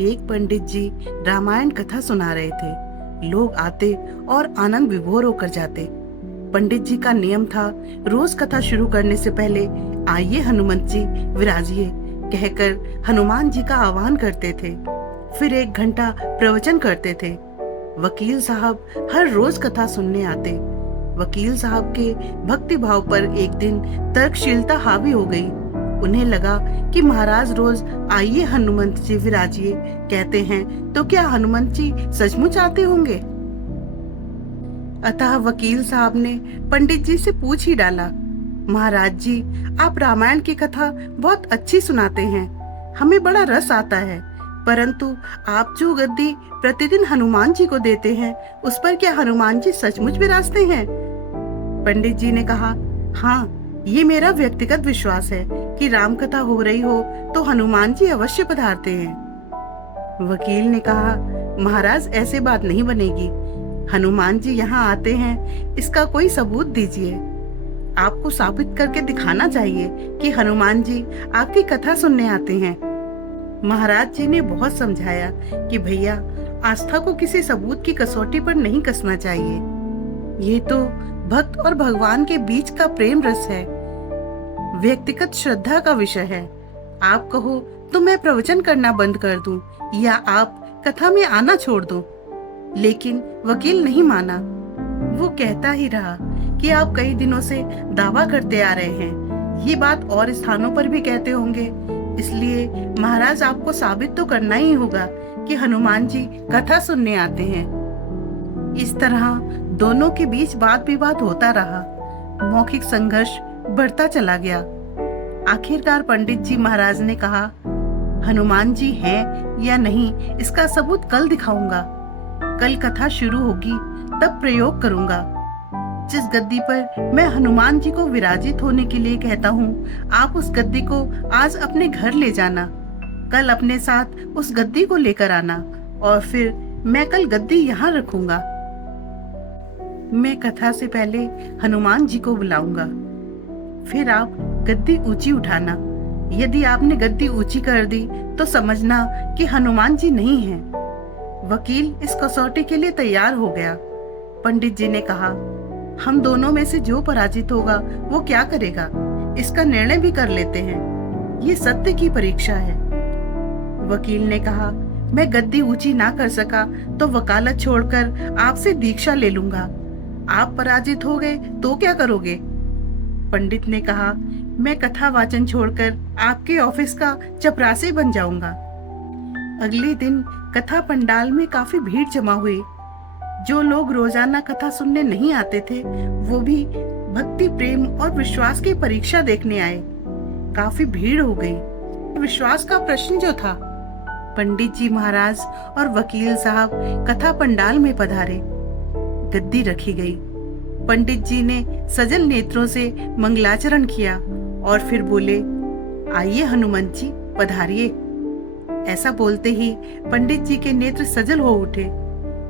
एक पंडित जी रामायण कथा सुना रहे थे। लोग आते और आनंद विभोर होकर जाते। पंडित जी का नियम था, रोज कथा शुरू करने से पहले आइए हनुमंत जी विराजिए कहकर हनुमान जी का आह्वान करते थे। फिर 1 घंटा प्रवचन करते थे। वकील साहब हर रोज कथा सुनने आते। वकील साहब के भक्ति भाव पर एक दिन तर्कशीलता हावी हो गई। उन्हें लगा कि महाराज रोज आइए हनुमंत जी विराजिए कहते हैं, तो क्या हनुमंत जी सचमुच आते होंगे? अतः वकील साहब ने पंडित जी से पूछ ही डाला, महाराज जी, आप रामायण की कथा बहुत अच्छी सुनाते हैं, हमें बड़ा रस आता है, परंतु आप जो गद्दी प्रतिदिन हनुमान जी को देते हैं, उस पर क्या हनुमान जी सचमुच विराजते हैं? पंडित जी ने कहा, हाँ, ये मेरा व्यक्तिगत विश्वास है कि राम कथा हो रही हो तो हनुमान जी अवश्य पधारते हैं। वकील ने कहा, महाराज ऐसे बात नहीं बनेगी। हनुमान जी यहाँ आते हैं, इसका कोई सबूत दीजिए। आपको साबित करके दिखाना चाहिए कि हनुमान जी आपकी कथा सुनने आते हैं। महाराज जी ने बहुत समझाया कि भैया, आस्था को किसी सबूत की कसौटी पर नहीं कसना चाहिए। ये तो भक्त और भगवान के बीच का प्रेम रस है, व्यक्तिगत श्रद्धा का विषय है। आप कहो तो मैं प्रवचन करना बंद कर दूं या आप कथा में आना छोड़ दो। लेकिन वकील नहीं माना। वो कहता ही रहा कि आप कई दिनों से दावा करते आ रहे हैं, ये बात और स्थानों पर भी कहते होंगे, इसलिए महाराज आपको साबित तो करना ही होगा कि हनुमान जी कथा सुनने आते हैं। इस तरह दोनों के बीच वाद विवाद होता रहा। मौखिक संघर्ष बढ़ता चला गया। आखिरकार पंडित जी महाराज ने कहा, हनुमान जी हैं या नहीं इसका सबूत कल दिखाऊंगा। कल कथा शुरू होगी तब प्रयोग करूंगा। जिस गद्दी पर मैं हनुमान जी को विराजित होने के लिए कहता हूँ, आप उस गद्दी को आज अपने घर ले जाना। कल अपने साथ उस गद्दी को लेकर आना और फिर मैं कल गद्दी यहाँ रखूंगा। मैं कथा से पहले हनुमान जी को बुलाऊंगा। फिर आप गद्दी ऊंची उठाना। यदि आपने गद्दी ऊंची कर दी तो समझना कि हनुमान जी नहीं हैं। वकील इस कसौटी के लिए तैयार हो गया। पंडित जी ने कहा, हम दोनों में से जो पराजित होगा वो क्या करेगा, इसका निर्णय भी कर लेते हैं। ये सत्य की परीक्षा है। वकील ने कहा, मैं गद्दी ऊंची ना कर सका तो वकालत छोड़कर आपसे दीक्षा ले लूंगा। आप पराजित हो गए तो क्या करोगे? पंडित ने कहा, मैं कथा वाचन छोड़कर आपके ऑफिस का चपरासी बन जाऊंगा। अगले दिन कथा पंडाल में काफी भीड़ जमा हुई। जो लोग रोजाना कथा सुनने नहीं आते थे, वो भी भक्ति, प्रेम और विश्वास की परीक्षा देखने आए। काफी भीड़ हो गई। विश्वास का प्रश्न जो था, पंडित जी महाराज और वकील साहब कथा पंडाल में पधारे। गद्दी रखी गई। पंडित जी ने सजल नेत्रों से मंगलाचरण किया और फिर बोले, आइए हनुमंत जी पधारिए। ऐसा बोलते ही पंडित जी के नेत्र सजल हो उठे।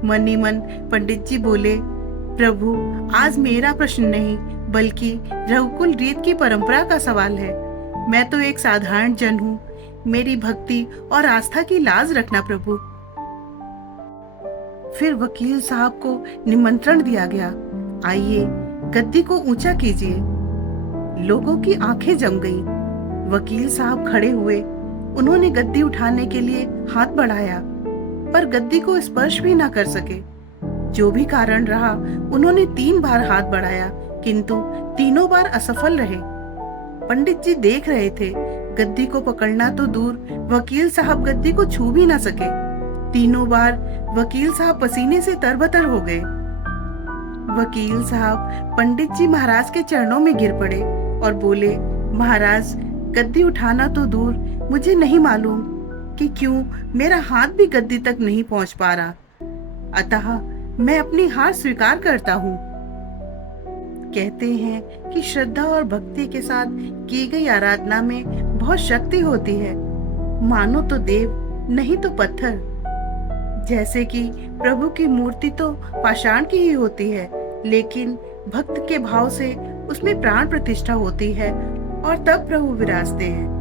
मन ही मन पंडित जी बोले, प्रभु, आज मेरा प्रश्न नहीं बल्कि रघुकुल रीत की परंपरा का सवाल है। मैं तो एक साधारण जन हूँ, मेरी भक्ति और आस्था की लाज रखना प्रभु। फिर वकील साहब को निमंत्रण दिया गया, आइए गद्दी को ऊंचा कीजिए। लोगों की आंखें जम गईं। वकील साहब खड़े हुए। उन्होंने गद्दी उठाने के लिए हाथ बढ़ाया, पर गद्दी को स्पर्श भी ना कर सके। जो भी कारण रहा, उन्होंने 3 बार हाथ बढ़ाया, किंतु तीनों बार असफल रहे। पंडित जी देख रहे थे। गद्दी को पकड़ना तो दूर, वकील साहब गद्दी को छू भी ना सके। तीनों बार वकील साहब पसीने से तरबतर हो गए। वकील साहब पंडित जी महाराज के चरणों में गिर पड़े और बोले, महाराज, गद्दी उठाना तो दूर, मुझे नहीं मालूम कि क्यों मेरा हाथ भी गद्दी तक नहीं पहुंच पा रहा। अतः मैं अपनी हार स्वीकार करता हूँ। कहते हैं कि श्रद्धा और भक्ति के साथ की गई आराधना में बहुत शक्ति होती है। मानो तो देव, नहीं तो पत्थर। जैसे कि प्रभु की मूर्ति तो पाषाण की ही होती है, लेकिन भक्त के भाव से उसमें प्राण प्रतिष्ठा होती है और तब प्रभु विराजते हैं।